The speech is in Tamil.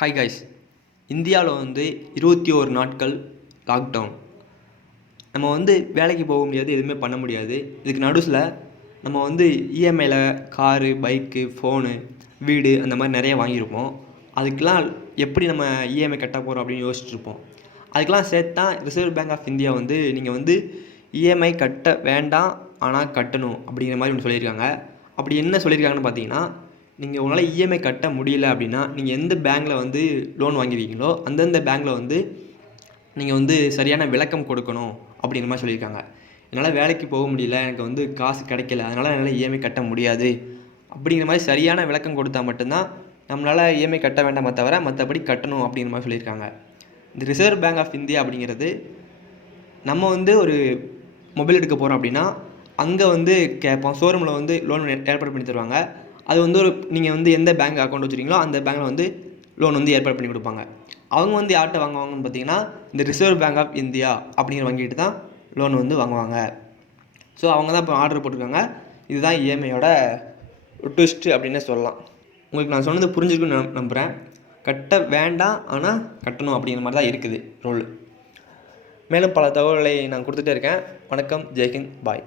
Hi guys. இந்தியாவில் 21 நாட்கள் லாக்டவுன். நம்ம வேலைக்கு போக முடியாது, எதுவுமே பண்ண முடியாது. இதுக்கு நடுவில் நம்ம இஎம்ஐயில் காரு, பைக்கு, ஃபோனு, வீடு அந்த மாதிரி நிறைய வாங்கியிருப்போம். அதுக்கெலாம் எப்படி நம்ம இஎம்ஐ கட்ட போகிறோம் அப்படின்னு யோசிச்சுட்ருப்போம். அதுக்கெலாம் சேர்த்து தான் ரிசர்வ் பேங்க் ஆஃப் இந்தியா நீங்கள் இஎம்ஐ கட்ட வேண்டாம், ஆனால் கட்டணும் அப்படிங்கிற மாதிரி ஒன்று சொல்லியிருக்காங்க. அப்படி என்ன சொல்லியிருக்காங்கன்னு பார்த்தீங்கன்னா, நீங்கள் உங்களால் இஎம்ஐ கட்ட முடியல அப்படின்னா நீங்கள் எந்த பேங்க்கில் லோன் வாங்கியிருக்கீங்களோ அந்தந்த பேங்க்கில் நீங்கள் சரியான விளக்கம் கொடுக்கணும் அப்படிங்கிற மாதிரி சொல்லியிருக்காங்க. என்னால் வேலைக்கு போக முடியல, எனக்கு காசு கிடைக்கல, அதனால் என்னால் இஎம்ஐ கட்ட முடியாது அப்படிங்கிற மாதிரி சரியான விளக்கம் கொடுத்தா மட்டும்தான் நம்மளால் இஎம்ஐ கட்ட வேண்டாமே தவிர மற்றபடி கட்டணும் அப்படிங்கிற மாதிரி சொல்லியிருக்காங்க. இந்த ரிசர்வ் பேங்க் ஆஃப் இந்தியா அப்படிங்கிறது நம்ம ஒரு மொபைல் எடுக்க போகிறோம் அப்படின்னா அங்கே கேட்போம், ஷோரூமில் லோன் ஏற்பாடு பண்ணி தருவாங்க. அது நீங்கள் எந்த பேங்க் அக்கௌண்ட் வச்சுருக்கீங்களோ அந்த பேங்க்கில் லோன் ஏற்பாடு பண்ணி கொடுப்பாங்க. அவங்க யார்கிட்ட வாங்குவாங்கன்னு பார்த்தீங்கன்னா இந்த ரிசர்வ் பேங்க் ஆஃப் இந்தியா அப்படிங்கிற வங்கிட்டு தான் லோன் வாங்குவாங்க. ஸோ அவங்க தான் இப்போ ஆர்டர் போட்டிருக்காங்க. இதுதான் இஎம்ஐயோட ட்விஸ்ட்டு அப்படின்னு சொல்லலாம். உங்களுக்கு நான் சொன்னது புரிஞ்சிருக்குன்னு நம்புகிறேன். கட்ட வேண்டாம், ஆனால் கட்டணும் அப்படிங்கிற மாதிரி தான் இருக்குது ரூல். மேலும் பல தகவல்களை நான் கொடுத்துட்டே இருக்கேன். வணக்கம், ஜெய்ஹிந்த், பாய்.